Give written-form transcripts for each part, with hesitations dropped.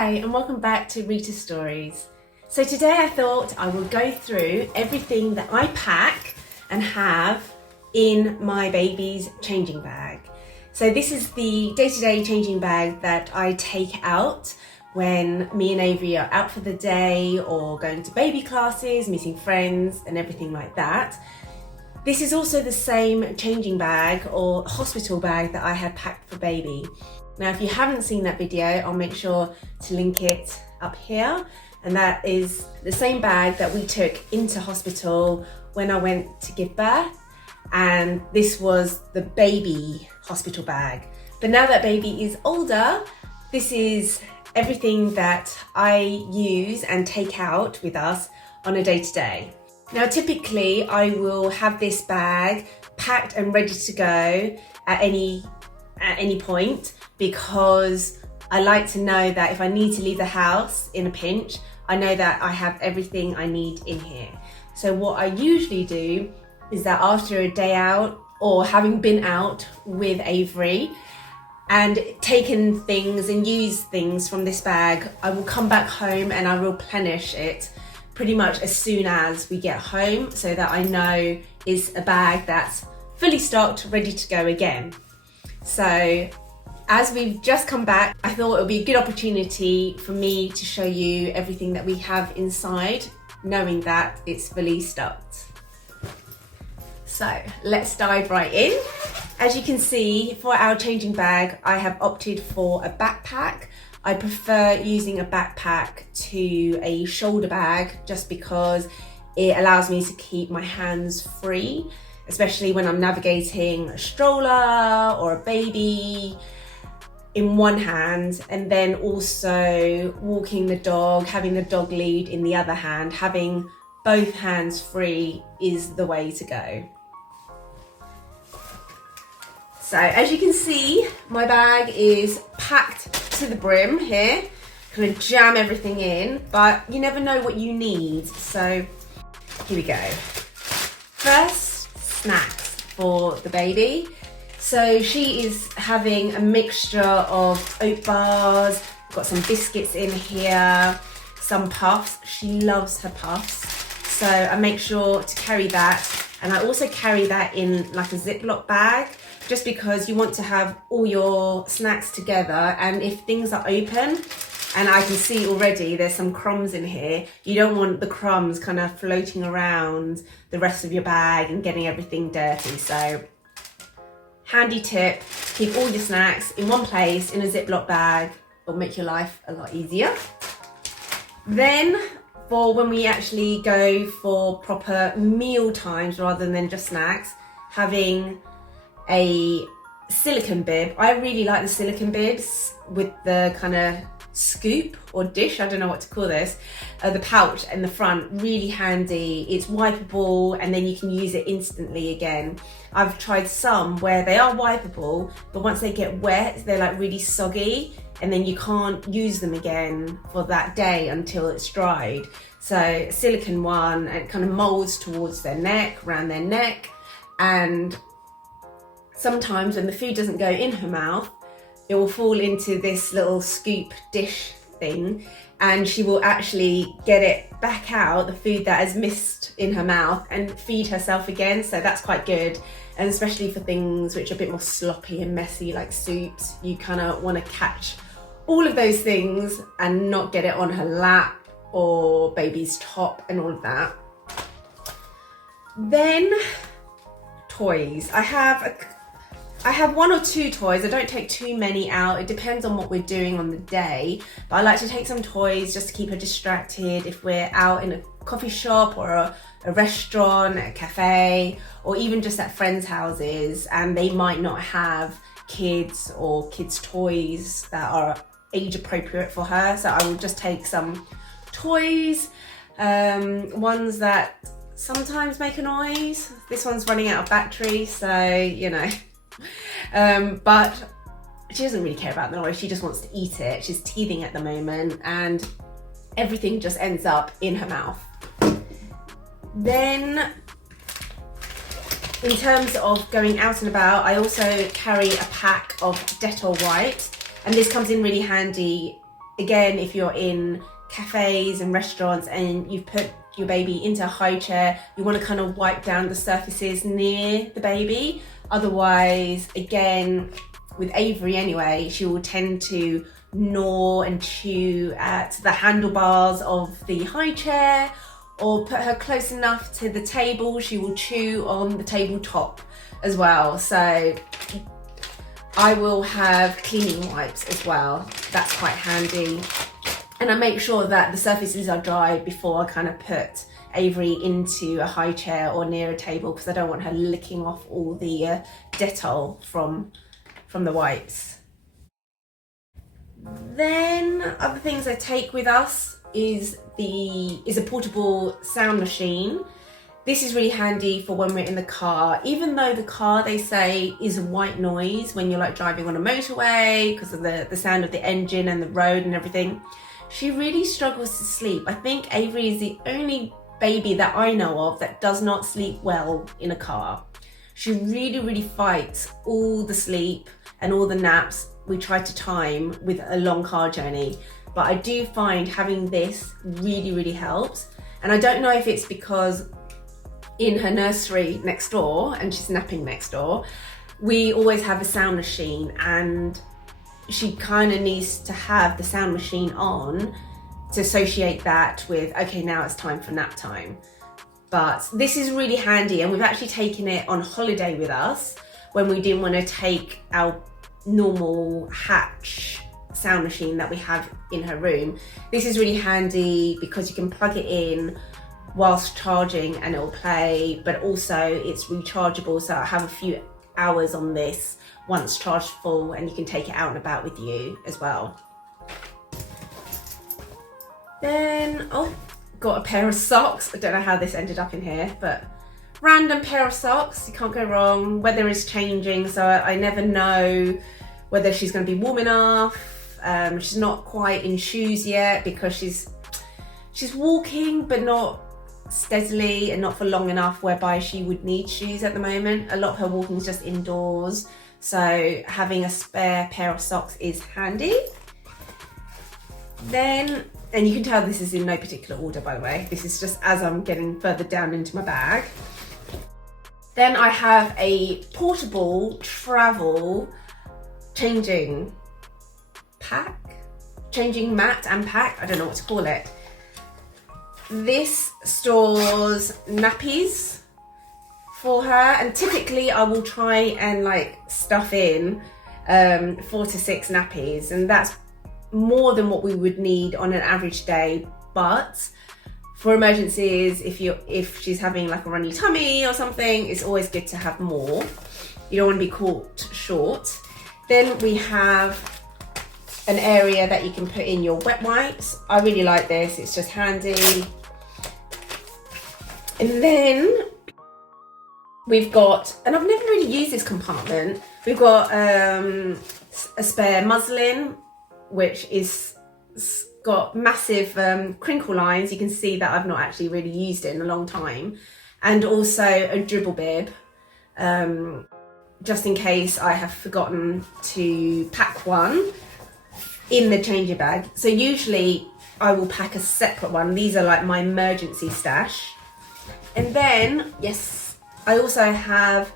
Hi and welcome back to Rita Stories. So today I thought I will go through everything that I pack and have in my baby's changing bag. So this is the day-to-day changing bag that I take out when me and Avery are out for the day or going to baby classes, meeting friends and everything like that. This is also the same changing bag or hospital bag that I had packed for baby. Now, if you haven't seen that video, I'll make sure to link it up here. And that is the same bag that we took into hospital when I went to give birth. And this was the baby hospital bag. But now that baby is older, this is everything that I use and take out with us on a day-to-day. Now, typically I will have this bag packed and ready to go at any point, because I like to know that if I need to leave the house in a pinch, I know that I have everything I need in here. So what I usually do is that after a day out or having been out with Avery and taken things and used things from this bag, I will come back home and I will replenish it pretty much as soon as we get home, so that I know it's a bag that's fully stocked, ready to go again. So as we've just come back, I thought it would be a good opportunity for me to show you everything that we have inside, knowing that it's fully stocked. So let's dive right in. As you can see, for our changing bag, I have opted for a backpack. I prefer using a backpack to a shoulder bag just because it allows me to keep my hands free, especially when I'm navigating a stroller or a baby in one hand, and then also walking the dog, having the dog lead in the other hand. Having both hands free is the way to go. So as you can see, my bag is packed to the brim here. I'm gonna jam everything in, but you never know what you need. So here we go. First, snacks for the baby. So she is having a mixture of oat bars, got some biscuits in here, some puffs. She loves her puffs. So I make sure to carry that. And I also carry that in like a Ziploc bag, just because you want to have all your snacks together. And if things are open, and I can see already there's some crumbs in here, you don't want the crumbs kind of floating around the rest of your bag and getting everything dirty. So handy tip, keep all your snacks in one place in a Ziploc bag. It'll make your life a lot easier. Then for when we actually go for proper meal times rather than just snacks, having a silicone bib. I really like the silicone bibs with the kind of scoop or dish, I don't know what to call this, the pouch in the front, really handy. It's wipeable and then you can use it instantly again. I've tried some where they are wipeable, but once they get wet, they're like really soggy, and then you can't use them again for that day until it's dried. So a silicone one, and it kind of molds towards their neck, around their neck, and sometimes when the food doesn't go in her mouth, it will fall into this little scoop dish thing, and she will actually get it back out, the food that has missed in her mouth, and feed herself again. So that's quite good. And especially for things which are a bit more sloppy and messy, like soups, you kind of want to catch all of those things and not get it on her lap or baby's top and all of that. Then toys. I have one or two toys. I don't take too many out. It depends on what we're doing on the day. But I like to take some toys just to keep her distracted if we're out in a coffee shop or a restaurant, a cafe, or even just at friends' houses, and they might not have kids or kids' toys that are age appropriate for her. So I will just take some toys, ones that sometimes make a noise. This one's running out of battery, so you know. But she doesn't really care about the noise, she just wants to eat it. She's teething at the moment and everything just ends up in her mouth. Then in terms of going out and about, I also carry a pack of Dettol wipes, and this comes in really handy again, if you're in cafes and restaurants and you've put your baby into a high chair, you want to kind of wipe down the surfaces near the baby. Otherwise, again, with Avery anyway, she will tend to gnaw and chew at the handlebars of the high chair, or put her close enough to the table, she will chew on the tabletop as well. So I will have cleaning wipes as well. That's quite handy. And I make sure that the surfaces are dry before I kind of put Avery into a high chair or near a table, because I don't want her licking off all the Dettol from the wipes. Then other things I take with us is a portable sound machine. This is really handy for when we're in the car, even though the car, they say, is white noise when you're like driving on a motorway because of the sound of the engine and the road and everything. She really struggles to sleep. I think Avery is the only baby that I know of that does not sleep well in a car. She really fights all the sleep and all the naps we try to time with a long car journey. But I do find having this really helps. And I don't know if it's because in her nursery next door, and she's napping next door, we always have a sound machine, and she kind of needs to have the sound machine on to associate that with, okay, now it's time for nap time. But this is really handy, and we've actually taken it on holiday with us when we didn't want to take our normal Hatch sound machine that we have in her room. This is really handy because you can plug it in whilst charging and it'll play, but also it's rechargeable, so I have a few hours on this once charged full, and you can take it out and about with you as well. Then, got a pair of socks. I don't know how this ended up in here, but random pair of socks, you can't go wrong. Weather is changing, so I never know whether she's going to be warm enough. She's not quite in shoes yet because she's walking, but not steadily and not for long enough whereby she would need shoes at the moment. A lot of her walking is just indoors, so having a spare pair of socks is handy. Then, and you can tell this is in no particular order, by the way, this is just as I'm getting further down into my bag. Then I have a portable travel changing mat and pack, I don't know what to call it. This stores nappies for her, and typically I will try and like stuff in 4 to 6 nappies, and that's more than what we would need on an average day. But for emergencies, if she's having like a runny tummy or something, it's always good to have more. You don't want to be caught short. Then we have an area that you can put in your wet wipes. I really like this, it's just handy. And then we've got, and I've never really used this compartment, we've got a spare muslin, which is got massive crinkle lines. You can see that I've not actually really used it in a long time. And also a dribble bib, just in case I have forgotten to pack one in the changer bag. So usually I will pack a separate one. These are like my emergency stash. And then, yes, I also have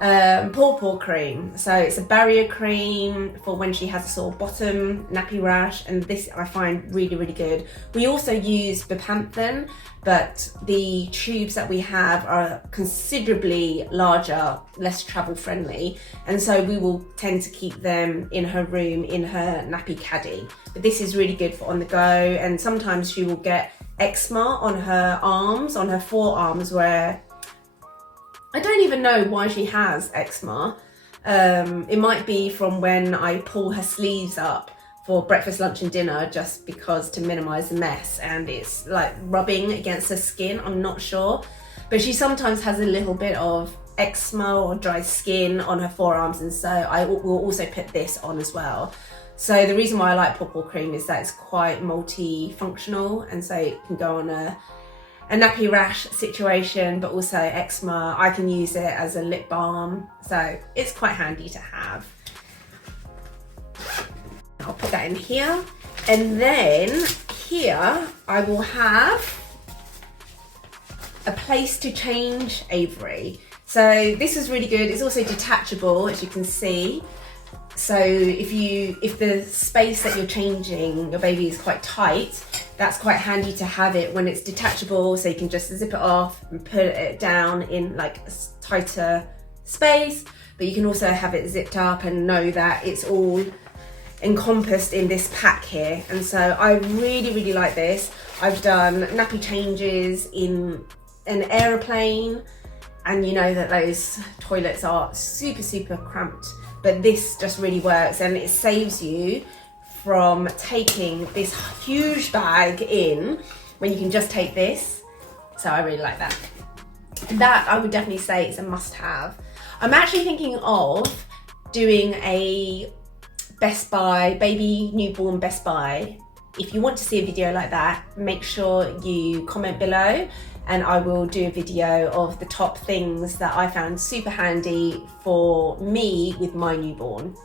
Paw cream. So it's a barrier cream for when she has a sore bottom nappy rash, and this I find really good. We also use Bepanthen, but the tubes that we have are considerably larger, less travel friendly, and so we will tend to keep them in her room in her nappy caddy. But this is really good for on the go, and sometimes she will get eczema on her arms, on her forearms, where I don't even know why she has eczema. It might be from when I pull her sleeves up for breakfast, lunch and dinner, just because to minimize the mess, and it's like rubbing against her skin, I'm not sure. But she sometimes has a little bit of eczema or dry skin on her forearms, and so I will also put this on as well. So the reason why I like Paw cream is that it's quite multifunctional, and so it can go on a nappy rash situation, but also eczema. I can use it as a lip balm, so it's quite handy to have. I'll put that in here. And then here I will have a place to change Avery. So this is really good. It's also detachable, as you can see. So if the space that you're changing your baby is quite tight, that's quite handy to have it when it's detachable, so you can just zip it off and put it down in like a tighter space, but you can also have it zipped up and know that it's all encompassed in this pack here. And so I really like this. I've done nappy changes in an aeroplane, and you know that those toilets are super cramped, but this just really works, and it saves you from taking this huge bag in when you can just take this. So I really like that. That I would definitely say is a must-have. I'm actually thinking of doing a Best Buy, baby newborn Best Buy. If you want to see a video like that, make sure you comment below, and I will do a video of the top things that I found super handy for me with my newborn.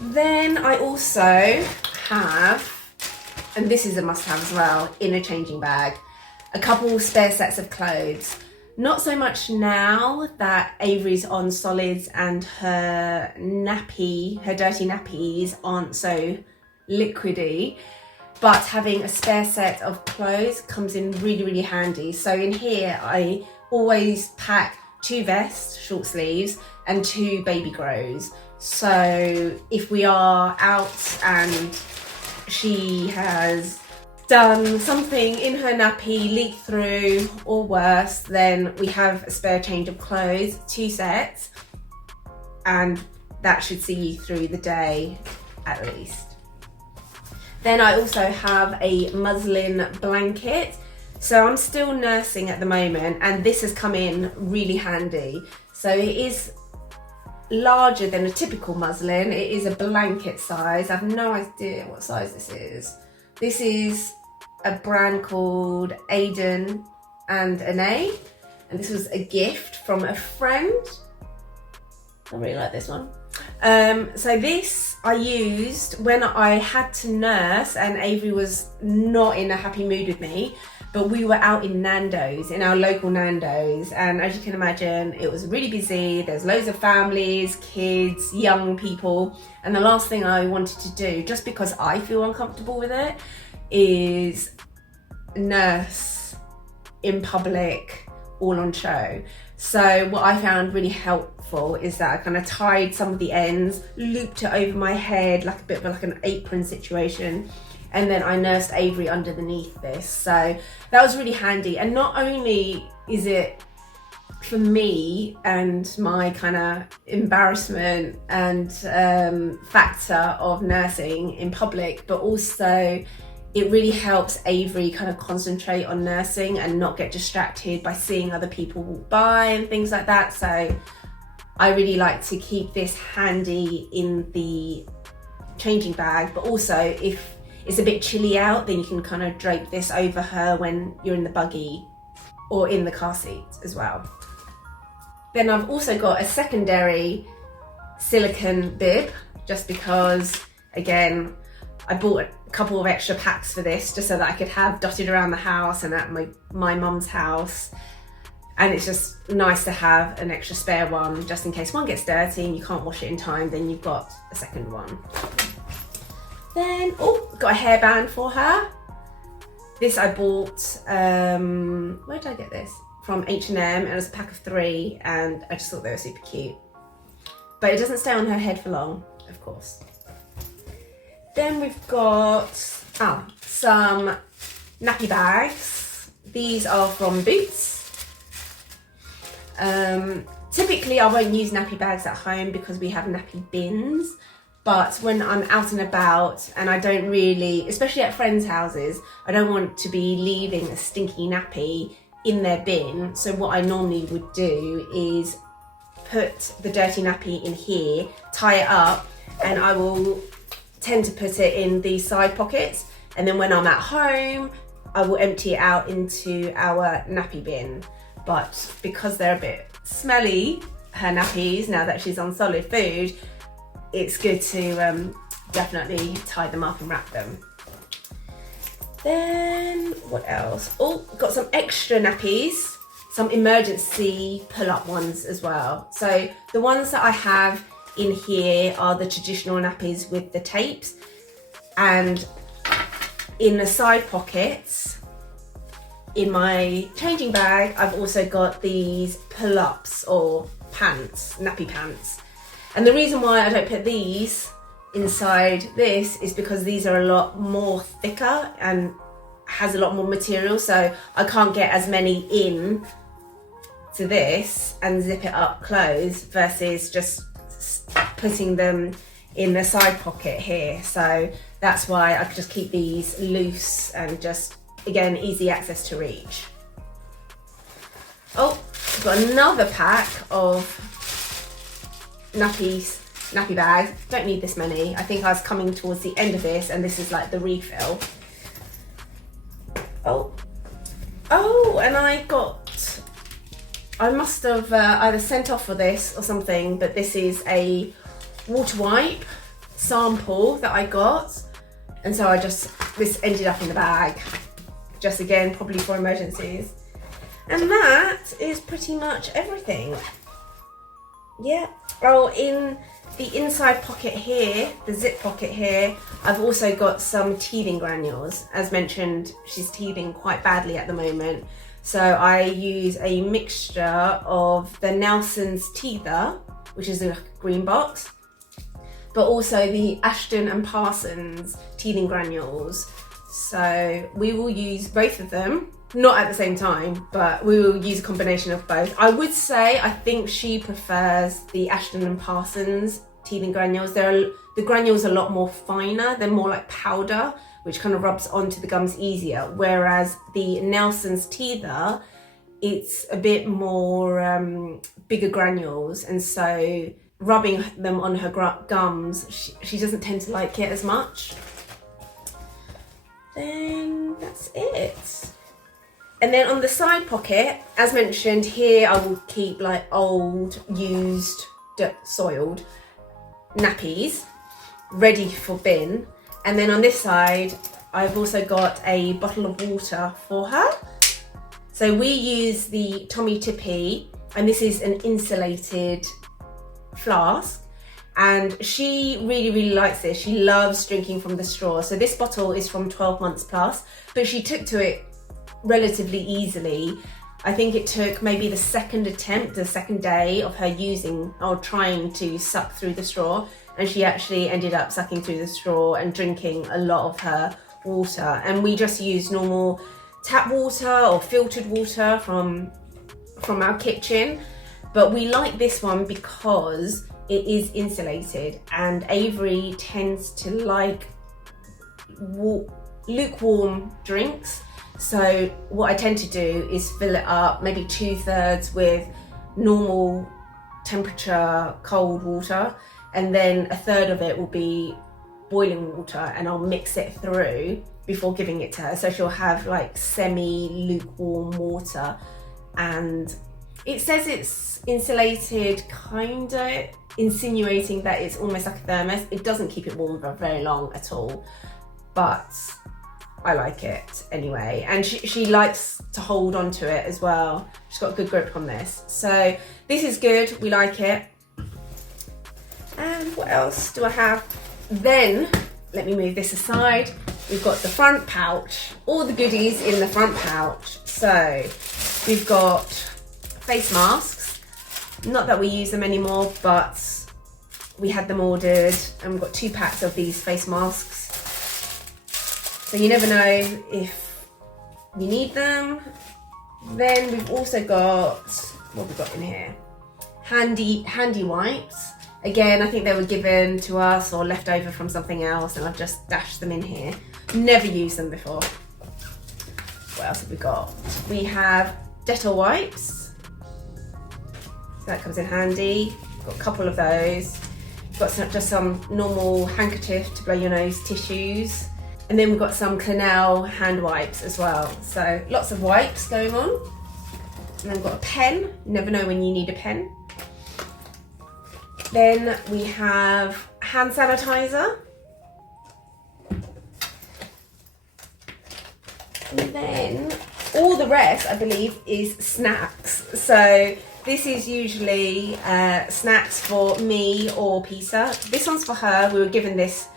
Then I also have, and this is a must-have as well, in a changing bag, a couple spare sets of clothes. Not so much now that Avery's on solids and her dirty nappies aren't so liquidy, but having a spare set of clothes comes in really handy. So in here I always pack 2 vests, short sleeves, and 2 baby grows. So if we are out and she has done something in her nappy, leaked through, or worse, then we have a spare change of clothes, 2 sets, and that should see you through the day at least. Then I also have a muslin blanket. So I'm still nursing at the moment, and this has come in really handy. So it is larger than a typical muslin. It is a blanket size. I have no idea what size this is. This is a brand called Aiden and Anae, and this was a gift from a friend. I really like this one. So this I used when I had to nurse and Avery was not in a happy mood with me, but we were out in Nando's, in our local Nando's, and as you can imagine, it was really busy. There's loads of families, kids, young people, and the last thing I wanted to do, just because I feel uncomfortable with it, is nurse in public all on show. So what I found really helpful is that I kind of tied some of the ends, looped it over my head like a bit of like an apron situation, and then I nursed Avery underneath this. So that was really handy. And not only is it for me and my kind of embarrassment and factor of nursing in public, but also it really helps Avery kind of concentrate on nursing and not get distracted by seeing other people walk by and things like that. So I really like to keep this handy in the changing bag, but also if it's a bit chilly out, then you can kind of drape this over her when you're in the buggy or in the car seat as well. Then I've also got a secondary silicone bib, just because, again, I bought a couple of extra packs for this just so that I could have dotted around the house and at my mum's house. And it's just nice to have an extra spare one just in case one gets dirty and you can't wash it in time, then you've got a second one. Then, got a hairband for her. This I bought, where did I get this? From H&M, and it was a pack of 3, and I just thought they were super cute. But it doesn't stay on her head for long, of course. Then we've got some nappy bags. These are from Boots. Typically I won't use nappy bags at home because we have nappy bins, but when I'm out and about and I don't really, especially at friends' houses, I don't want to be leaving a stinky nappy in their bin. So what I normally would do is put the dirty nappy in here, tie it up, and I will tend to put it in these side pockets, and then when I'm at home I will empty it out into our nappy bin. But because they're a bit smelly, her nappies, now that she's on solid food, it's good to definitely tie them up and wrap them. Then what else? Oh, got some extra nappies, some emergency pull-up ones as well. So the ones that I have in here are the traditional nappies with the tapes, and in the side pockets in my changing bag I've also got these pull-ups or pants, nappy pants. And the reason why I don't put these inside this is because these are a lot more thicker and has a lot more material, so I can't get as many in to this and zip it up close versus just putting them in the side pocket here. So that's why I could just keep these loose and just, again, easy access to reach. Oh, I've got another pack of nappy bags. Don't need this many. I think I was coming towards the end of this and this is like the refill. Oh, and I must have either sent off for this or something, but this is a water wipe sample that I got. And so this ended up in the bag. Just again, probably for emergencies. And that is pretty much everything. Yeah. Oh, in the inside pocket here, the zip pocket here, I've also got some teething granules. As mentioned, she's teething quite badly at the moment. So I use a mixture of the Nelson's Teether, which is a green box, but also the Ashton and Parsons teething granules. So we will use both of them, not at the same time, but we will use a combination of both. I would say I think she prefers the Ashton and Parsons teething granules. The granules are a lot more finer, they're more like powder, which kind of rubs onto the gums easier. Whereas the Nelson's Teether, it's a bit more bigger granules, and so rubbing them on her gums, she doesn't tend to like it as much. Then that's it. And then on the side pocket, as mentioned, here I will keep like old, used, soiled nappies ready for bin. And then on this side, I've also got a bottle of water for her. So we use the Tommee Tippee, and this is an insulated flask. And she really, really likes this. She loves drinking from the straw. So this bottle is from 12 months plus, but she took to it relatively easily. I think it took maybe the second day of her using or trying to suck through the straw, and she actually ended up sucking through the straw and drinking a lot of her water. And we just use normal tap water or filtered water from our kitchen, but we like this one because it is insulated, and Avery tends to like lukewarm drinks. So what I tend to do is fill it up maybe 2/3 with normal temperature cold water, and then 1/3 of it will be boiling water, and I'll mix it through before giving it to her. So she'll have like semi-lukewarm water, and it says it's insulated, kind of insinuating that it's almost like a thermos. It doesn't keep it warm for very long at all, but I like it anyway. And she likes to hold on to it as well. She's got a good grip on this. So this is good, we like it. And what else do I have? Then, let me move this aside. We've got the front pouch, all the goodies in the front pouch. So we've got face masks. Not that we use them anymore, but we had them ordered, and we've got 2 packs of these face masks. So you never know if you need them. Then we've also got, what we've got in here? Handy wipes. Again, I think they were given to us or left over from something else, and I've just dashed them in here. Never used them before. What else have we got? We have Dettol wipes. So that comes in handy. Got a couple of those. Got just some normal handkerchief to blow your nose tissues. And then we've got some Clinell hand wipes as well. So lots of wipes going on. And then we've got a pen. Never know when you need a pen. Then we have hand sanitizer. And then all the rest, I believe, is snacks. So this is usually snacks for me or Pisa. This one's for her. We were given this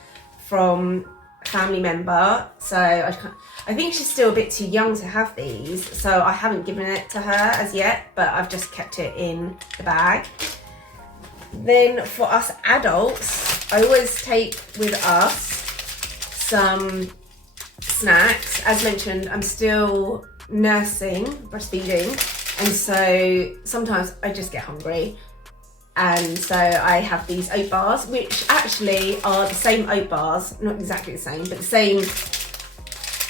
from a family member, so I think she's still a bit too young to have these, so I haven't given it to her as yet, but I've just kept it in the bag. Then for us adults, I always take with us some snacks. As mentioned, I'm still nursing, breastfeeding, and so sometimes I just get hungry. And so I have these oat bars, which actually are the same oat bars, not exactly the same, but the same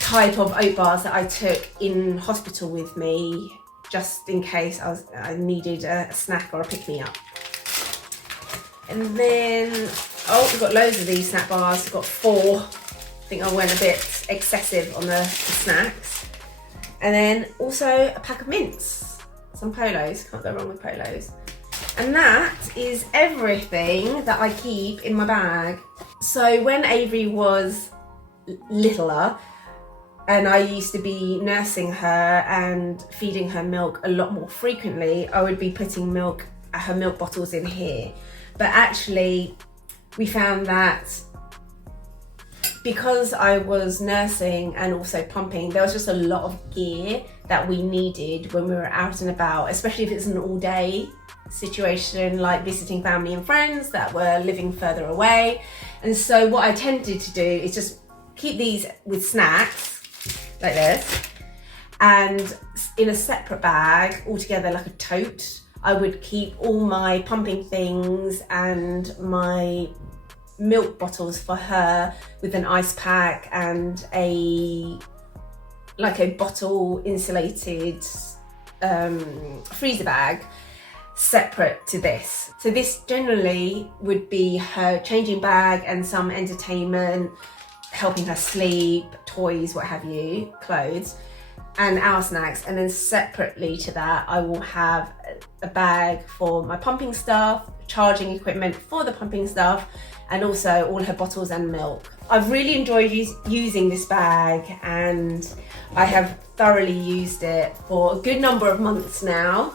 type of oat bars that I took in hospital with me, just in case I needed a snack or a pick-me-up. And then, we've got loads of these snack bars. We've got 4. I think I went a bit excessive on the snacks. And then also a pack of mints, some Polos, can't go wrong with Polos. And that is everything that I keep in my bag. So when Avery was littler, and I used to be nursing her and feeding her milk a lot more frequently, I would be putting her milk bottles in here. But actually, we found that because I was nursing and also pumping, there was just a lot of gear that we needed when we were out and about, especially if it's an all-day situation, like visiting family and friends that were living further away. And so what I tended to do is just keep these with snacks like this, and in a separate bag altogether, like a tote, I would keep all my pumping things and my milk bottles for her with an ice pack and a bottle insulated freezer bag separate to this. So this generally would be her changing bag and some entertainment, helping her sleep, toys, what have you, clothes, and our snacks. And then separately to that, I will have a bag for my pumping stuff, charging equipment for the pumping stuff, and also all her bottles and milk. I've really enjoyed using this bag, and I have thoroughly used it for a good number of months now.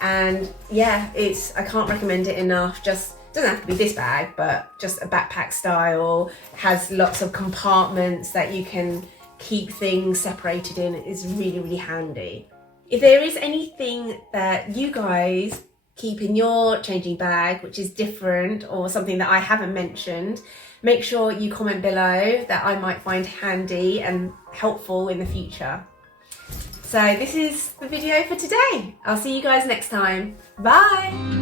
And yeah, I can't recommend it enough. Just doesn't have to be this bag, but just a backpack style, has lots of compartments that you can keep things separated in. It is really, really handy. If there is anything that you guys keep in your changing bag which is different or something that I haven't mentioned, make sure you comment below, that I might find handy and helpful in the future. So this is the video for today. I'll see you guys next time. Bye!